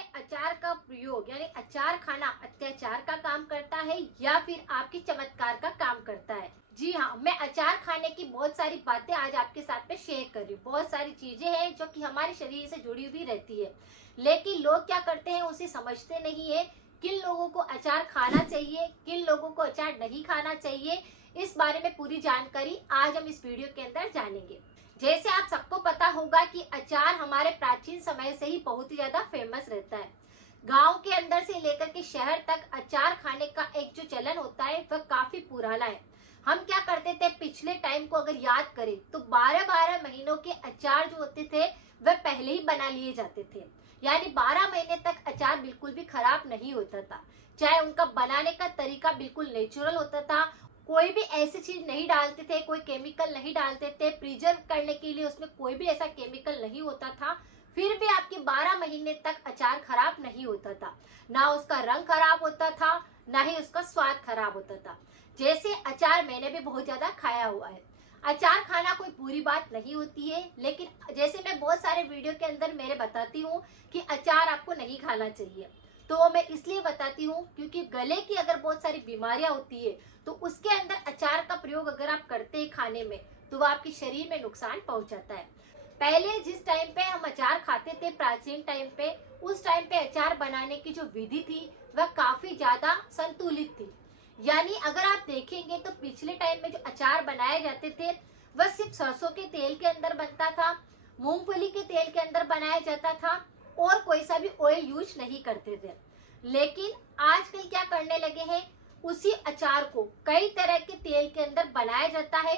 में अचार का प्रयोग यानी अचार खाना अत्याचार का काम करता है या फिर आपके चमत्कार का काम करता है? जी हाँ, मैं अचार खाने की बहुत सारी बातें आज आपके साथ में शेयर कर रही हूँ। बहुत सारी चीजें हैं जो कि हमारे शरीर से जुड़ी हुई रहती है, लेकिन लोग क्या करते हैं उसे समझते नहीं है। किन लोगों को अचार खाना चाहिए, किन लोगों को अचार नहीं खाना चाहिए, इस बारे में पूरी जानकारी आज हम इस वीडियो के अंदर जानेंगे। जैसे आप सबको पता होगा कि अचार हमारे प्राचीन समय से ही बहुत ही ज्यादा फेमस रहता है। गांव के अंदर से लेकर के शहर तक अचार खाने का एक जो चलन होता है वह काफी पुराना है। हम क्या करते थे, पिछले टाइम को अगर याद करें तो 12-12 महीनों के अचार जो होते थे वह पहले ही बना लिए जाते थे। यानी 12 महीने तक अचार बिल्कुल भी खराब नहीं होता था। चाहे उनका बनाने का तरीका बिल्कुल नेचुरल होता था, कोई भी ऐसी चीज नहीं डालते थे, कोई केमिकल नहीं डालते थे, प्रिजर्व करने के लिए उसमें कोई भी ऐसा केमिकल नहीं होता था। फिर भी आपके 12 महीने तक अचार खराब नहीं होता था। ना उसका रंग खराब होता था, ना ही उसका स्वाद खराब होता था। जैसे अचार मैंने भी बहुत ज्यादा खाया हुआ है। अचार खाना कोई बुरी बात नहीं होती है, लेकिन जैसे मैं बहुत सारे वीडियो के अंदर मेरे बताती हूँ कि अचार आपको नहीं खाना चाहिए, तो मैं इसलिए बताती हूँ क्योंकि गले की अगर बहुत सारी बीमारियां होती है तो उसके अंदर अचार का प्रयोग अगर आप करते हैं खाने में तो वो आपके शरीर में नुकसान पहुंचाता है। पहले जिस टाइम पे हम अचार खाते थे प्राचीन टाइम पे, उस टाइम पे अचार बनाने की जो विधि थी वह काफी ज्यादा संतुलित थी। यानी अगर आप देखेंगे तो पिछले टाइम में जो अचार बनाए जाते थे वह सिर्फ सरसों के तेल के अंदर बनता था, मूंगफली के तेल के अंदर बनाया जाता था और कोई सा भी ऑयल यूज नहीं करते थे। लेकिन आजकल क्या करने लगे हैं, उसी अचार को कई तरह के तेल के अंदर बनाया जाता है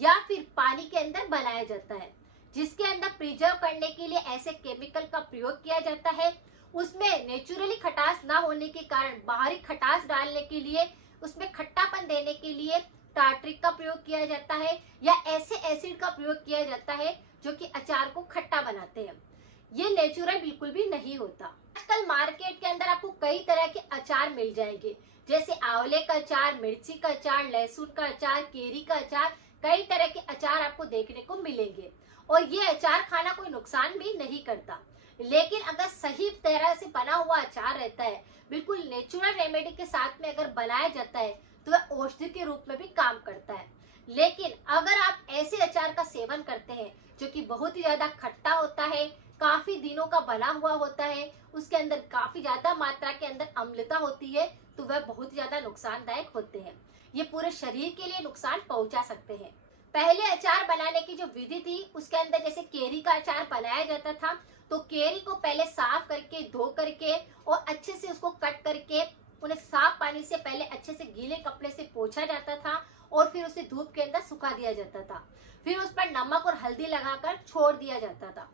या फिर पानी के अंदर बनाया जाता है, जिसके अंदर प्रिजर्व करने के लिए ऐसे केमिकल का प्रयोग किया जाता है। उसमें नेचुरली खटास ना होने के कारण बाहरी खटास डालने के लिए, उसमें खट्टापन देने के लिए टार्ट्रिक का प्रयोग किया जाता है या ऐसे एसिड का प्रयोग किया जाता है जो कि अचार को खट्टा बनाते हैं। ये नेचुरल बिल्कुल भी नहीं होता। आजकल मार्केट के अंदर आपको कई तरह के अचार मिल जाएंगे, जैसे आंवले का अचार, मिर्ची का अचार, लहसुन का अचार, केरी का अचार, कई तरह के अचार आपको देखने को मिलेंगे। और ये अचार खाना कोई नुकसान भी नहीं करता, लेकिन अगर सही तरह से बना हुआ अचार रहता है, बिल्कुल नेचुरल रेमेडी के साथ में अगर बनाया जाता है तो वह औषधि के रूप में भी काम करता है। लेकिन अगर आप ऐसे अचार का सेवन करते हैं जो कि बहुत ही ज्यादा खट्टा होता है, काफी दिनों का बना हुआ होता है, उसके अंदर काफी ज्यादा मात्रा के अंदर अम्लता होती है, तो वह बहुत ज्यादा नुकसानदायक होते हैं। ये पूरे शरीर के लिए नुकसान पहुंचा सकते हैं। पहले अचार बनाने की जो विधि थी उसके अंदर जैसे केरी का अचार बनाया जाता था, तो केरी को पहले साफ करके, धो करके और अच्छे से उसको कट करके उन्हें साफ पानी से पहले अच्छे से गीले कपड़े से पोंछा जाता था और फिर उसे धूप के अंदर सुखा दिया जाता था। फिर उस पर नमक और हल्दी लगाकर छोड़ दिया जाता था।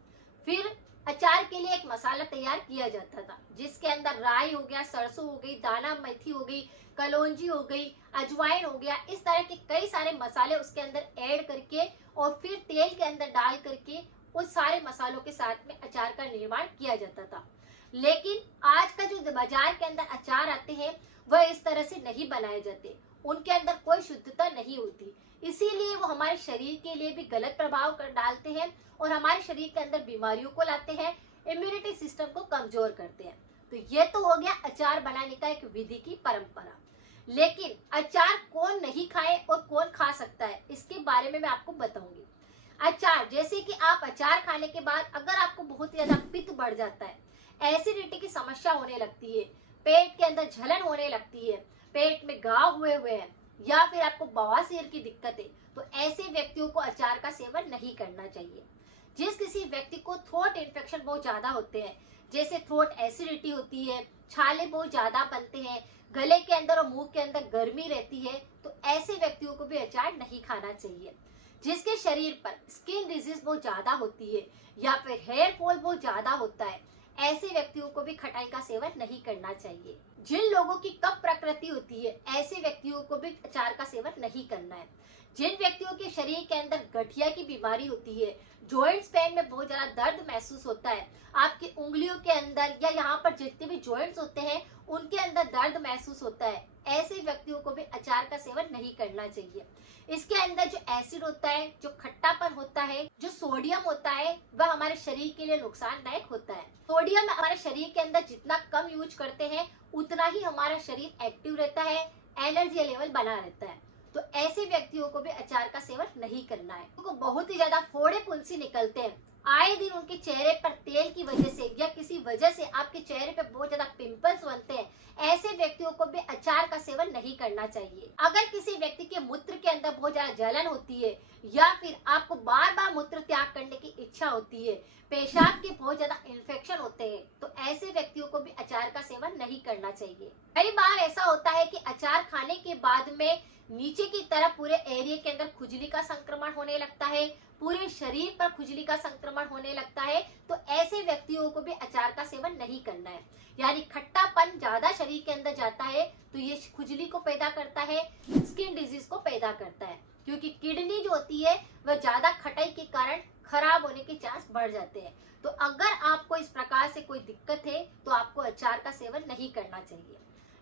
फिर अचार के लिए एक मसाला तैयार किया जाता था, जिसके अंदर राई हो गया, सरसों हो गई, दाना मेथी हो गई, कलौंजी हो गई, अजवाइन हो गया, इस तरह के कई सारे मसाले उसके अंदर ऐड करके और फिर तेल के अंदर डाल करके उस सारे मसालों के साथ में अचार का निर्माण किया जाता था। लेकिन आज का जो बाजार के अंदर अचार आते हैं वह इस तरह से नहीं बनाए जाते, उनके अंदर कोई शुद्धता नहीं होती, इसीलिए वो हमारे शरीर के लिए भी गलत प्रभाव कर डालते हैं और हमारे शरीर के अंदर बीमारियों को लाते हैं, इम्यूनिटी सिस्टम को कमजोर करते हैं। तो ये तो हो गया अचार बनाने का एक विधि की परंपरा। लेकिन अचार कौन नहीं खाए और कौन खा सकता है, इसके बारे में मैं आपको बताऊंगी। अचार, जैसे कि आप अचार खाने के बाद अगर आपको बहुत ज्यादा पित्त बढ़ जाता है, एसिडिटी की समस्या होने लगती है, पेट के अंदर जलन होने लगती है, पेट में घाव हुए हुए हैं या फिर आपको बवासीर की दिक्कत है, तो ऐसे व्यक्तियों को अचार का सेवन नहीं करना चाहिए। जिस किसी व्यक्ति को थ्रोट इन्फेक्शन बहुत ज्यादा होते हैं, जैसे थ्रोट एसिडिटी होती है, छाले बहुत ज्यादा बनते हैं, गले के अंदर और मुंह के अंदर गर्मी रहती है, तो ऐसे व्यक्तियों को भी अचार नहीं खाना चाहिए। जिसके शरीर पर स्किन डिजीज बहुत ज्यादा होती है या फिर हेयर फॉल बहुत ज्यादा होता है, ऐसे व्यक्तियों को भी खटाई का सेवन नहीं करना चाहिए। जिन लोगों की कफ प्रकृति होती है, ऐसे व्यक्तियों को भी अचार का सेवन नहीं करना है। जिन व्यक्तियों के शरीर के अंदर गठिया की बीमारी होती है, जॉइंट्स पेन में बहुत ज्यादा दर्द महसूस होता है, आपकी उंगलियों के अंदर या यहाँ पर जितने भी जॉइंट्स होते हैं उनके अंदर दर्द महसूस होता है, ऐसे व्यक्तियों को भी अचार का सेवन नहीं करना चाहिए। इसके अंदर जो एसिड होता है, जो खट्टापन होता है, जो सोडियम होता है, वह हमारे शरीर के लिए नुकसानदायक होता है। सोडियम सोडियम हमारे शरीर के अंदर जितना कम यूज करते हैं उतना ही हमारा शरीर एक्टिव रहता है, एनर्जी लेवल बना रहता है। तो ऐसे व्यक्तियों को भी अचार का सेवन नहीं करना है। उनको बहुत ही ज्यादा फोड़े फुंसी निकलते हैं, आए दिन उनके चेहरे पर तेल की वजह से या किसी वजह से आपके चेहरे पे बहुत ज्यादा पिंपल्स बनते हैं, ऐसे व्यक्तियों को भी अचार का सेवन नहीं करना चाहिए। अगर किसी व्यक्ति के मूत्र के अंदर बहुत ज्यादा जलन होती है या फिर आपको बार बार मूत्र त्याग करने की इच्छा होती है, पेशाब के बहुत ज्यादा इन्फेक्शन होते हैं, तो ऐसे व्यक्तियों को भी अचार का सेवन नहीं करना चाहिए। कई बार ऐसा होता है कि अचार खाने के बाद में नीचे की तरफ पूरे एरिया के अंदर खुजली का संक्रमण होने लगता है, पूरे शरीर पर खुजली का संक्रमण होने लगता है, तो ऐसे व्यक्तियों को भी अचार का सेवन नहीं करना है। यानी खट्टापन ज्यादा शरीर के अंदर जाता है तो ये खुजली को पैदा करता है, स्किन डिजीज को पैदा करता है, क्योंकि किडनी जो होती है वह ज्यादा खटाई के कारण खराब होने के चांस बढ़ जाते हैं। तो अगर आपको इस प्रकार से कोई दिक्कत है तो आपको अचार का सेवन नहीं करना चाहिए।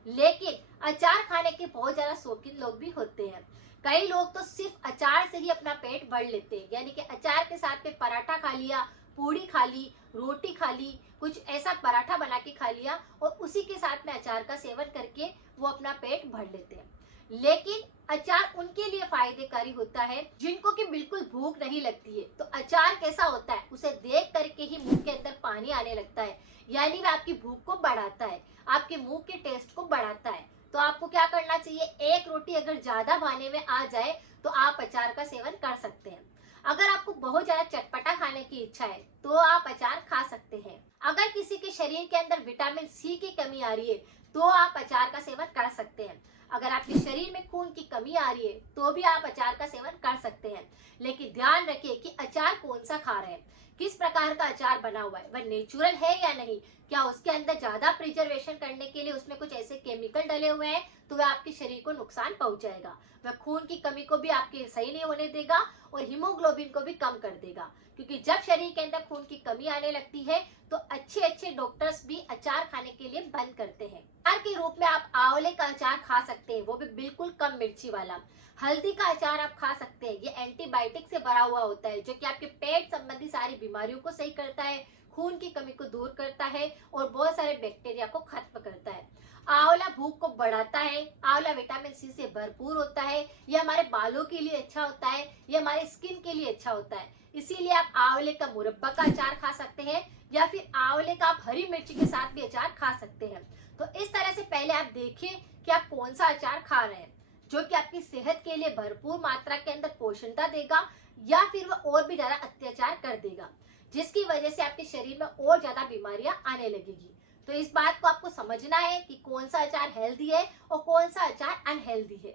लेकिन अचार खाने के बहुत ज्यादा शौकीन लोग भी होते हैं। कई लोग तो सिर्फ अचार से ही अपना पेट भर लेते हैं, यानी कि अचार के साथ में पराठा खा लिया, पूड़ी खा ली, रोटी खा ली, कुछ ऐसा पराठा बना के खा लिया और उसी के साथ में अचार का सेवन करके वो अपना पेट भर लेते हैं। लेकिन अचार उनके लिए फायदेकारी होता है जिनको कि बिल्कुल भूख नहीं लगती है। तो अचार कैसा होता है, उसे देख करके ही मुंह के अंदर पानी आने लगता है, यानी वह आपकी भूख को बढ़ाता है, आपके मुंह के टेस्ट को बढ़ाता है। तो आपको क्या करना चाहिए, एक रोटी अगर ज्यादा खाने में आ जाए तो आप अचार का सेवन कर सकते हैं। अगर आपको बहुत ज्यादा चटपटा खाने की इच्छा है तो आप अचार खा सकते हैं। अगर किसी के शरीर के अंदर विटामिन सी की कमी आ रही है तो आप अचार का सेवन कर सकते हैं। अगर आपके शरीर में खून की कमी आ रही है तो भी आप अचार का सेवन कर सकते हैं। लेकिन ध्यान रखिए कि अचार कौन सा खा रहे हैं, किस प्रकार का अचार बना हुआ है, वह नेचुरल है या नहीं, क्या उसके अंदर ज्यादा प्रिजर्वेशन करने के लिए उसमें कुछ ऐसे केमिकल डले हुए हैं तो वह आपके शरीर को नुकसान पहुंचाएगा। वह खून की कमी को भी आपके सही नहीं होने देगा और हीमोग्लोबिन को भी कम कर देगा, क्योंकि जब शरीर के अंदर खून की कमी आने लगती है तो अच्छे अच्छे डॉक्टर्स भी अचार खाने के लिए बंद करते हैं। अचार के रूप में आप आंवले का अचार खा सकते हैं, वो भी बिल्कुल कम मिर्ची वाला। हल्दी का अचार आप खा सकते हैं, ये एंटीबायोटिक से भरा हुआ होता है जो कि आपके पेट संबंधी सारी बीमारियों को सही करता है, खून की कमी को दूर करता है और बहुत सारे बैक्टीरिया को खत्म करता है। आंवला भूख को बढ़ाता है, आंवला विटामिन सी से भरपूर होता है, ये हमारे बालों के लिए अच्छा होता है, ये हमारे स्किन के लिए अच्छा होता है। इसीलिए आप आंवले का मुरब्बा का अचार खा सकते हैं या फिर आंवले का आप हरी मिर्ची के साथ भी अचार खा सकते हैं। तो इस तरह से पहले आप देखिए कि आप कौन सा अचार खा रहे हैं जो कि आपकी सेहत के लिए भरपूर मात्रा के अंदर पोषणता देगा या फिर वह और भी ज्यादा अत्याचार कर देगा, जिसकी वजह से आपके शरीर में और ज्यादा बीमारियां आने लगेगी। तो इस बात को आपको समझना है कि कौन सा अचार हेल्दी है और कौन सा अचार अनहेल्दी है।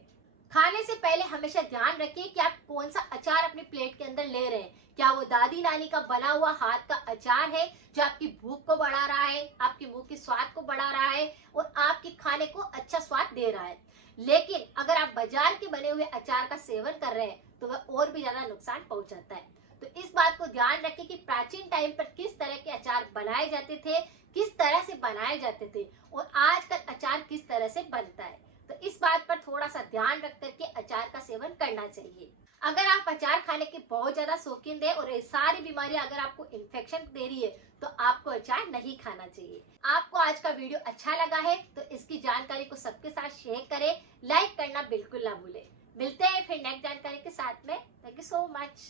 खाने से पहले हमेशा ध्यान रखिए कि आप कौन सा अचार अपने प्लेट के अंदर ले रहे हैं। क्या वो दादी नानी का बना हुआ हाथ का अचार है जो आपकी भूख को बढ़ा रहा है, आपके मुंह के स्वाद को बढ़ा रहा है और आपके खाने को अच्छा स्वाद दे रहा है। लेकिन अगर आप बाजार के बने हुए अचार का सेवन कर रहे हैं तो वह और भी ज्यादा नुकसान पहुंचाता है। तो इस बात को ध्यान रखिए कि प्राचीन टाइम पर किस तरह के अचार बनाए जाते थे, किस तरह से बनाए जाते थे और आजकल अचार किस तरह से बनता है। तो इस बात पर थोड़ा सा ध्यान रख करके अचार का सेवन करना चाहिए। अगर आप अचार खाने के बहुत ज्यादा शौकीन थे और ये सारी बीमारियां अगर आपको इन्फेक्शन दे रही है तो आपको अचार नहीं खाना चाहिए। आपको आज का वीडियो अच्छा लगा है तो इसकी जानकारी को सबके साथ शेयर करें, लाइक करना बिल्कुल ना भूलें। मिलते हैं फिर नेक्स्ट जानकारी के साथ में। Thank you so much.